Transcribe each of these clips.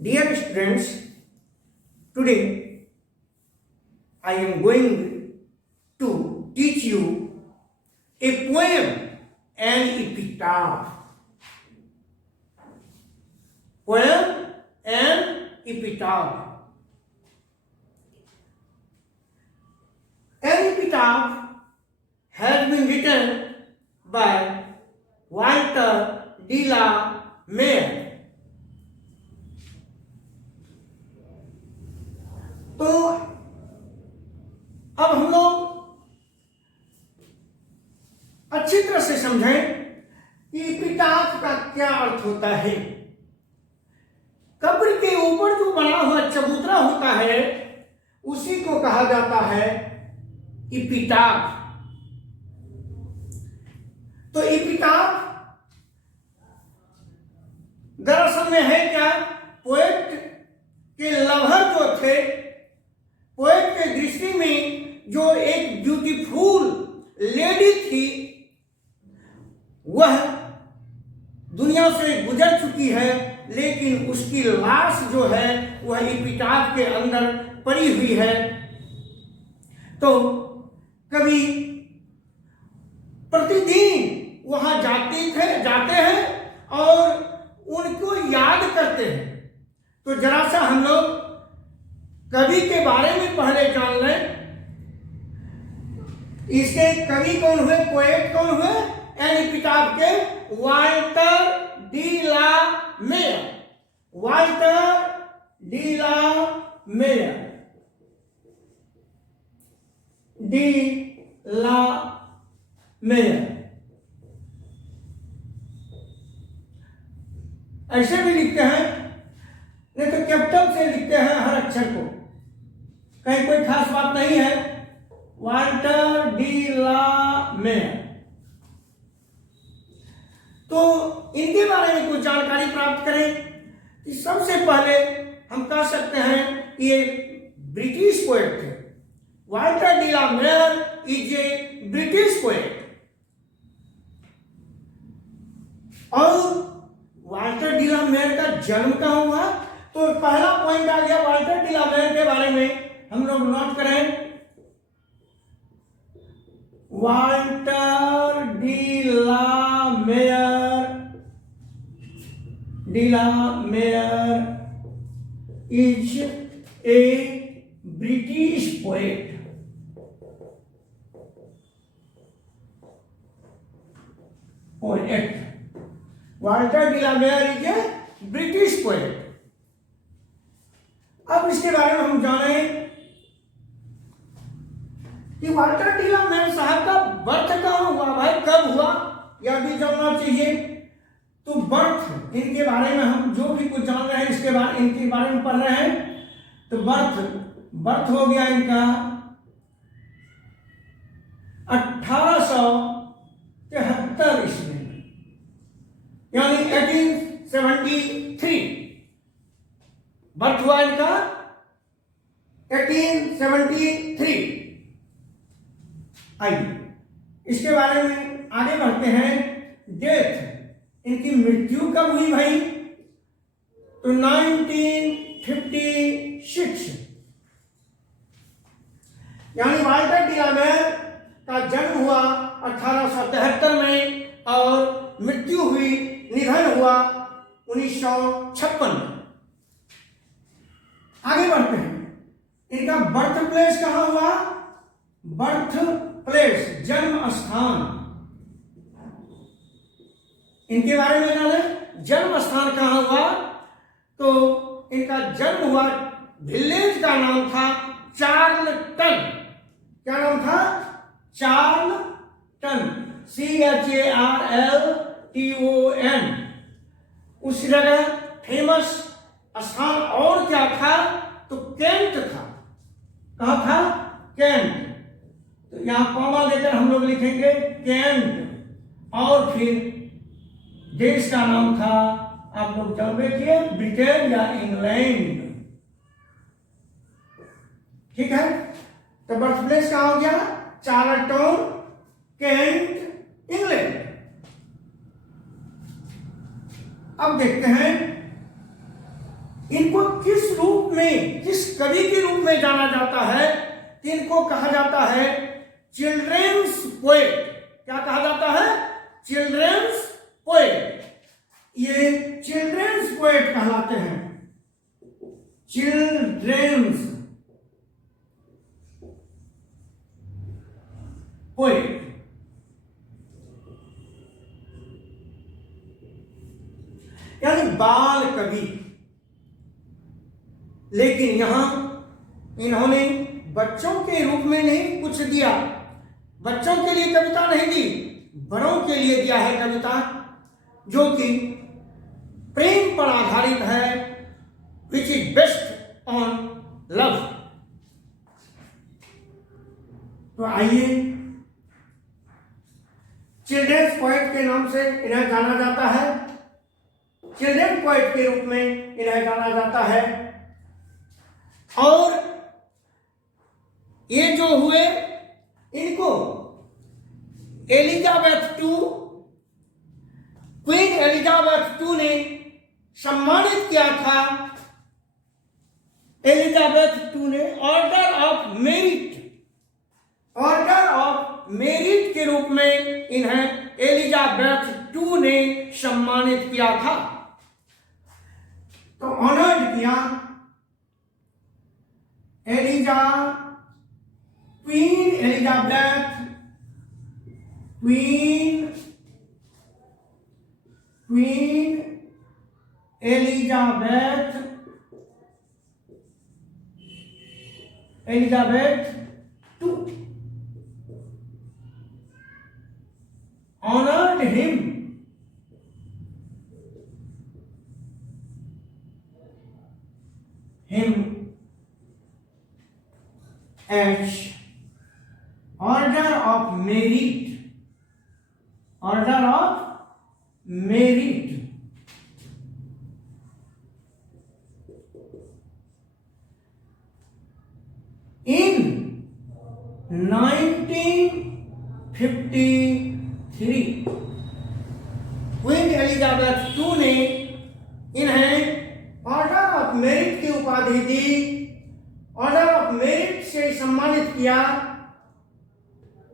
Dear students, today I am going to teach you a poem and epitaph. Poem and epitaph. An epitaph has been written by Walter de la Mare. तो अब हम लोग अच्छी तरह से समझें कि एपिटाफ का क्या अर्थ होता है। कब्र के ऊपर जो बना हुआ चबूतरा होता है उसी को कहा जाता है एपिटाफ। तो एपिटाफ दरअसल में है क्या, पोएट के लवर जो थे, पोएट के दृष्टि में जो एक ब्यूटीफुल लेडी थी वह दुनिया से गुजर चुकी है, लेकिन उसकी लाश जो है वह एपिटाफ के अंदर पड़ी हुई है। तो कभी प्रतिदिन वहां जाते हैं और उनको याद करते हैं। तो जरा सा हम लोग कवि के बारे में पहले जान लें। इसके कवि कौन हुए, पोएट कौन हुए? एन एपिटाफ के Walter de la Mare. Walter de la Mare, de la Mare. ऐसे भी लिखते हैं, नहीं तो कैपिटल से लिखते हैं हर अक्षर को, कहीं कोई खास बात नहीं है। Walter de la Mare. तो इनके बारे में कुछ जानकारी प्राप्त करें कि सबसे पहले हम कह सकते हैं कि ये ब्रिटिश पोएट थे। Walter de la Mare is a British poet. और वाल्टर डी ला मेयर का जन्म कहाँ हुआ? तो पहला पॉइंट आ गया वाल्टर डी ला मेयर के बारे में, हम लोग नोट करें। Walter de la Mare is a British poet. Walter de la Mare is a British poet. अब इसके बारे में हम जानें कि वाल्टर डी ला मेयर साहब का बर्थ कहाँ हुआ, भाई कब हुआ, यह भी जानना चाहिए। तो बर्थ, इनके बारे में हम जो भी कुछ जान रहे हैं इसके बारे इनके बारे में पढ़ रहे हैं। तो बर्थ हो गया इनका 1873 ईस्वी में, यानी 1873 बर्थ हुआ इनका 1873। आइए इसके बारे में आगे बढ़ते हैं। डेथ, इनकी मृत्यु कब हुई भाई? तो 1956, यानी वाल्टर डी ला मेयर का जन्म हुआ 1873 में और मृत्यु हुई, निधन हुआ 1956 में। आगे बढ़ते हैं। इनका बर्थ प्लेस कहां हुआ? बर्थ प्लेस, जन्म स्थान, इनके बारे में जाने। जन्म स्थान कहां हुआ? तो इनका जन्म हुआ, विलेज का नाम था चार्लटन। क्या नाम था? Charlton, CHARLTON। उस जगह फेमस स्थान और क्या था? तो कैंट था। कहा था? कैंट। तो यहां कॉमा लेकर हम लोग लिखेंगे कैंट। और फिर देश का नाम था, आप लोग जानते थे, ब्रिटेन या इंग्लैंड। ठीक है। तो बर्थ प्लेस कहां हो गया? Charlton, Kent, England. अब देखते हैं इनको किस रूप में, किस कवि के रूप में जाना जाता है? इनको कहा जाता है चिल्ड्रेन्स पोएट। क्या कहा जाता है? Children's poet. ये चिल्ड्रेन्स पोएट कहलाते हैं, चिल्ड्रेन्स पोएट। यानी बाल कवि। लेकिन यहां इन्होंने बच्चों के रूप में नहीं कुछ दिया, बच्चों के लिए कविता नहीं दी, बड़ों के लिए दिया है कविता, जो कि प्रेम पर आधारित है, which is best on love. तो आइए, चिल्ड्रेन्स पोएट के नाम से इन्हें जाना जाता है, चिल्ड्रेन पोएट के रूप में इन्हें जाना जाता है। और ये जो हुए, इनको Elizabeth two, queen Elizabeth two ने सम्मानित किया था। एलिजाबेथ टू ने order of merit, order of merit के रूप में इन्हें एलिजाबेथ टू ने सम्मानित किया था। तो ऑनर्ड किया queen Elizabeth, queen Elizabeth two, honored him as order of merit, order of merit. In 1953 queen Elizabeth two ने इन्हें ऑर्डर ऑफ मेरिट की उपाधि दी, ऑर्डर ऑफ मेरिट से सम्मानित किया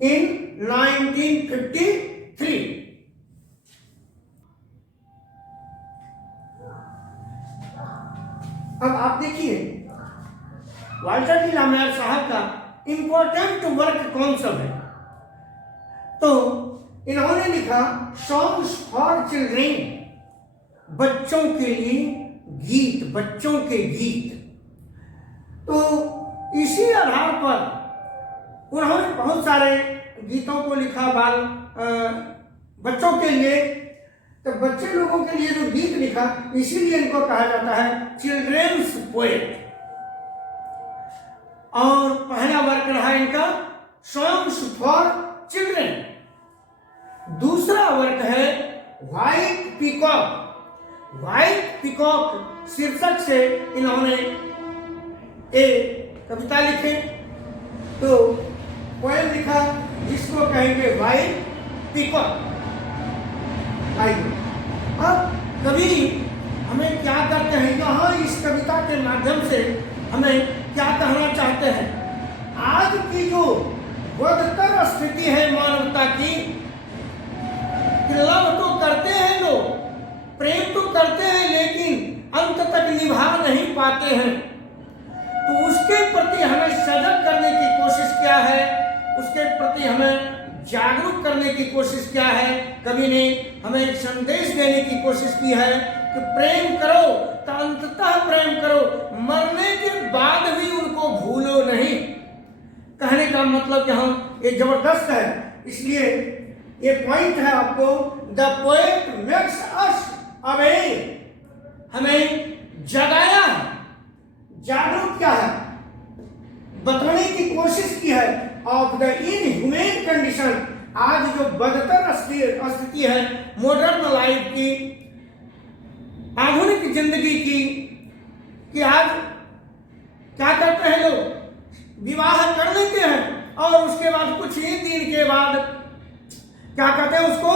इन 1953। अब आप देखिए वाल्टर डी ला मेयर साहब का इंपॉर्टेंट वर्क कौन सा है? तो इन्होंने लिखा सॉन्ग्स फॉर चिल्ड्रेन, बच्चों के लिए गीत, बच्चों के गीत। तो इसी आधार पर उन्होंने बहुत सारे गीतों को लिखा बच्चों के लिए। तो बच्चे लोगों के लिए जो गीत लिखा, इसीलिए इनको कहा जाता है चिल्ड्रेन्स पोएट। और पहला वर्क रहा इनका सॉन्ग्स फॉर चिल्ड्रेन। दूसरा वर्क है व्हाइट पीकॉक। व्हाइट पीकॉक शीर्षक से इन्होंने एक कविता लिखी, तो पोएम लिखा जिसको कहेंगे व्हाइट पीकॉक। आइए अब कवि हमें क्या करते हैं, यहाँ इस कविता के माध्यम से हमें क्या कहना चाहते हैं? आज की जो बदतर स्थिति है मानवता की, लव तो करते हैं लोग, प्रेम तो करते हैं, लेकिन अंत तक निभा नहीं पाते हैं। तो उसके प्रति हमें सजग करने की कोशिश क्या है, उसके प्रति हमें जागरूक करने की कोशिश क्या है? कवि ने हमें एक संदेश देने की कोशिश की है कि प्रेम करो तो अंततः प्रेम करो, मरने के बाद भी उनको भूलो नहीं। कहने का मतलब यहाँ ये जबरदस्त है, इसलिए ये पॉइंट है आपको। The poet makes us aware, हमें जगाया है, जागरूक किया है, बताने की कोशिश की है ऑफ द इनह्यूमन कंडीशन। आज जो बदतर स्थिति है मॉडर्न लाइफ की, आधुनिक जिंदगी की, कि आज क्या करते हैं लोग, विवाह कर लेते हैं और उसके बाद कुछ ही दिन के बाद क्या कहते हैं उसको,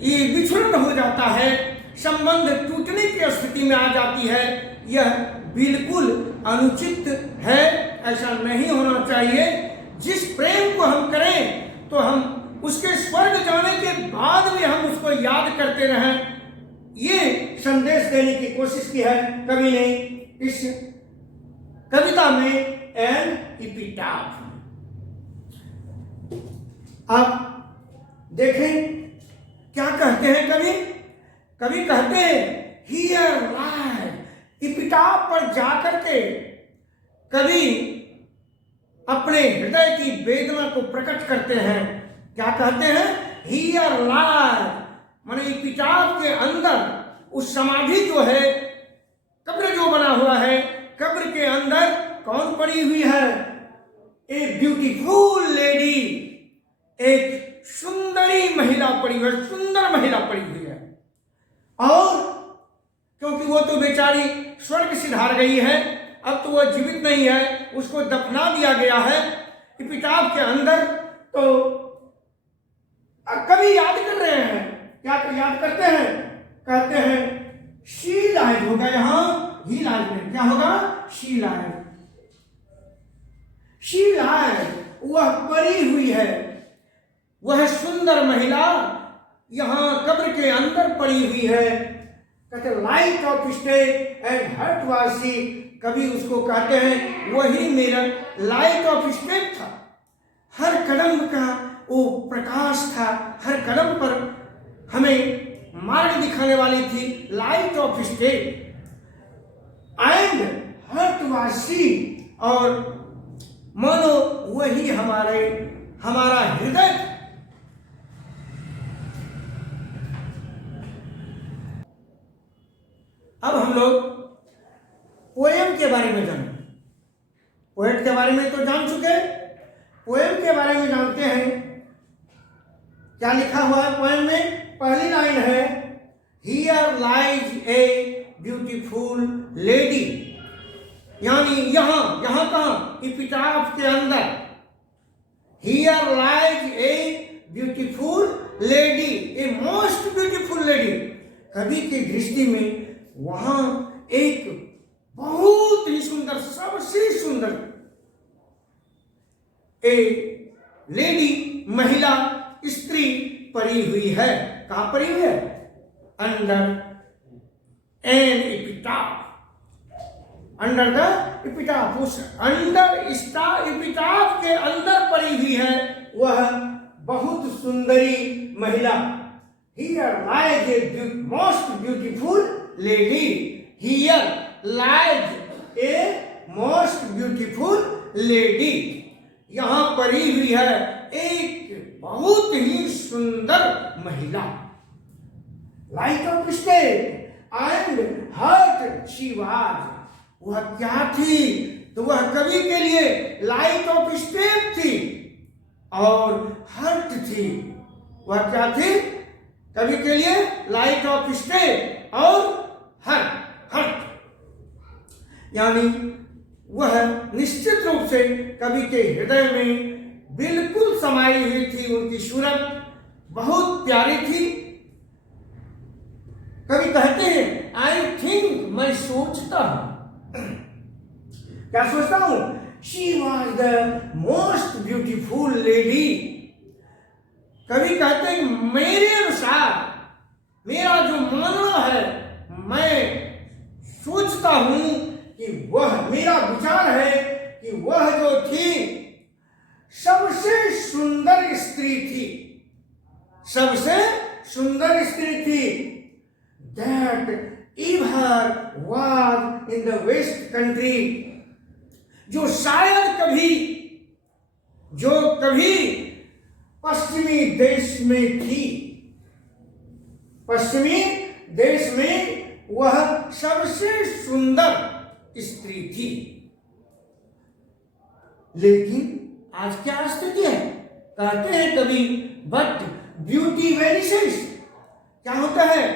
ये विछड़न हो जाता है, संबंध टूटने की स्थिति में आ जाती है, यह बिल्कुल अनुचित है, ऐसा नहीं होना चाहिए। जिस प्रेम को हम करें तो हम उसके स्वर्ग जाने के बाद भी हम उसको याद करते रहें, ये संदेश देने की कोशिश की है कवि ने इस कविता में एन एपिटाफ। आप देखें क्या कहते हैं कवि। कवि कहते हैं हियर लाइज। एपिटाफ पर जाकर के कवि अपने हृदय की वेदना को प्रकट करते हैं। क्या कहते हैं? हियर लाइज, माने एपिटाफ के अंदर उस समाधि जो है, कब्र जो बना हुआ है, कब्र के अंदर कौन पड़ी हुई है? ए ब्यूटीफुल लेडी, एक सुंदरी महिला पड़ी हुई है, सुंदर महिला पड़ी हुई है। और क्योंकि वो तो बेचारी स्वर्ग सिधार गई है, अब तो वो जीवित नहीं है, उसको दफना दिया गया है एपिटाफ के अंदर। तो कभी याद कर रहे हैं, क्या याद करते हैं? कहते हैं शी लाइज होगा, यहां ही लाइज में क्या होगा? She lies. शी लाइज, वह पड़ी हुई है, वह सुंदर महिला यहां कब्र के अंदर पड़ी हुई है। कहते light of step and heart was she, कभी उसको कहते हैं वही मेरा लाइट ऑफ स्टेट था, हर कदम का वो प्रकाश था, हर कदम पर हमें मार्ग दिखाने वाली थी, light of step and heart was she, और मानो वही हमारा हृदय। अब हम लोग पोएम के बारे में जानें। पोएट के बारे में तो जान चुके, पोएम के बारे में जानते हैं। क्या लिखा हुआ है पोएम में? पहली लाइन है here lies a beautiful lady, यानी यहां कहां? एपिटाफ के अंदर। Here lies a beautiful lady, A most beautiful lady. कवि की दृष्टि में वहां एक बहुत ही सुंदर, सबसे सुंदर ए लेडी, महिला, स्त्री पड़ी हुई है। कहां पड़ी हुई है? Under an epitaph, under the epitaph, उस अंडर एपिटाफ के अंदर पड़ी हुई है वह बहुत सुंदरी महिला। Here lies a most beautiful lady, here lies a most beautiful lady, यहां पड़ी हुई है एक बहुत ही सुंदर महिला। Light of step and heart she was, वह क्या थी? तो वह कवि के लिए लाइट ऑफ स्टेट थी और हर्ट थी। वह क्या थी? कवि के लिए लाइट ऑफ स्टेट और हर्ट, यानी वह निश्चित रूप से कवि के हृदय में बिल्कुल समाई हुई थी। उनकी सूरत बहुत प्यारी थी। कवि कहते हैं आई थिंक, मैं सोचता हूं, क्या सोचता हूं? She was the most beautiful lady. कवि कहते हैं मेरे अनुसार, मेरा जो मानना है, मैं सोचता हूं कि वह, मेरा विचार है कि वह जो थी सबसे सुंदर स्त्री थी, सबसे सुंदर स्त्री थी। That ever was in the west country, जो शायद कभी पश्चिमी देश में थी, पश्चिमी देश में वह सबसे सुंदर स्त्री थी। लेकिन आज क्या स्थिति है? कहते हैं कभी बट ब्यूटी वेनिसेस। क्या होता है?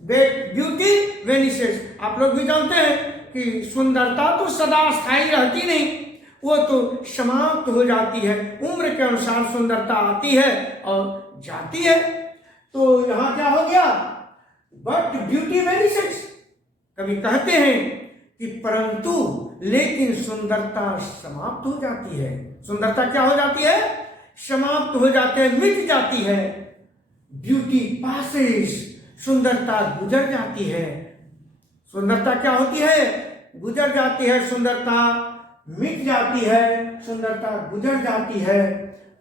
ब्यूटी वेनिसेस। आप लोग भी जानते हैं कि सुंदरता तो सदा स्थायी रहती नहीं, वो तो समाप्त हो जाती है। उम्र के अनुसार सुंदरता आती है और जाती है। तो यहां क्या हो गया? But beauty vanishes. कवि कहते हैं कि परंतु लेकिन सुंदरता समाप्त हो जाती है। सुंदरता क्या हो जाती है? समाप्त हो जाती है, मिट जाती है। ब्यूटी पासेस, सुंदरता गुजर जाती है। सुंदरता क्या होती है? गुजर जाती है। सुंदरता मिट जाती है, सुंदरता गुजर जाती है।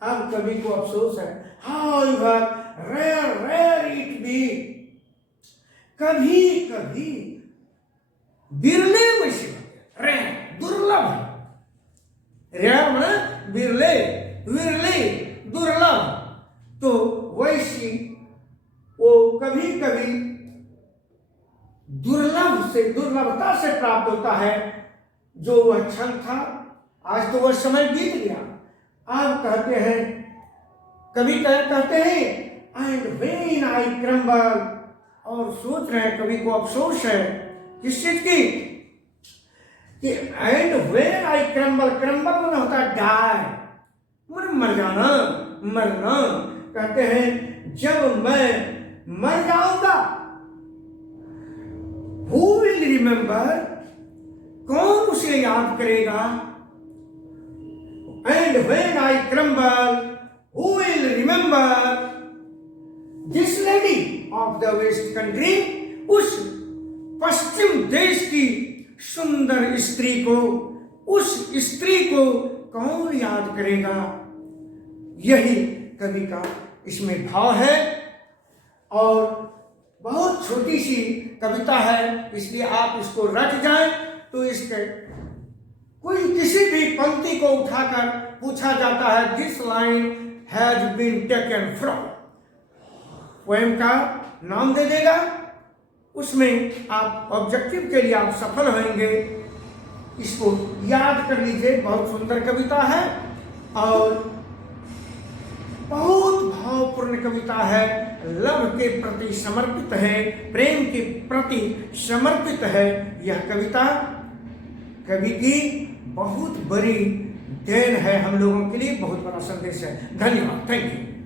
अब कवि को अफसोस है, हाउएवर रेयर इट बी, कभी कभी बिरले में से रेयर, दुर्लभ है। रेयर माने बिरले, विरले, दुर्लभ। तो वैसी वो कभी कभी दुर्लभता से प्राप्त होता है जो वह क्षण था। आज तो वह समय बीत गया। आप कहते हैं, कभी कहते हैं एंड व्हेन आई क्रम्बल, और सोच रहे हैं, कभी को अफसोस है किस चीज की कि and when I crumble, crumble में होता है डाई, मर जाना, मरना। कहते हैं जब मैं मर जाऊंगा, हु विल रिमेंबर, कौन उसे याद करेगा? And when I crumble, who will remember this lady of the west country, उस पश्चिम देश की सुंदर स्त्री को, उस स्त्री को कौन याद करेगा? यही कवि का इसमें भाव है। और बहुत छोटी सी कविता है, इसलिए आप इसको रट जाएं तो इसके कोई किसी भी पंक्ति को उठाकर पूछा जाता है, this line has been taken from, poem का नाम दे देगा। उसमें आप ऑब्जेक्टिव के लिए आप सफल होंगे। इसको याद कर लीजिए, बहुत सुंदर कविता है और बहुत भावपूर्ण कविता है। लव के प्रति समर्पित है, प्रेम के प्रति समर्पित है। यह कविता कवि की बहुत बड़ी देन है, हम लोगों के लिए बहुत बड़ा संदेश है। धन्यवाद, थैंक यू।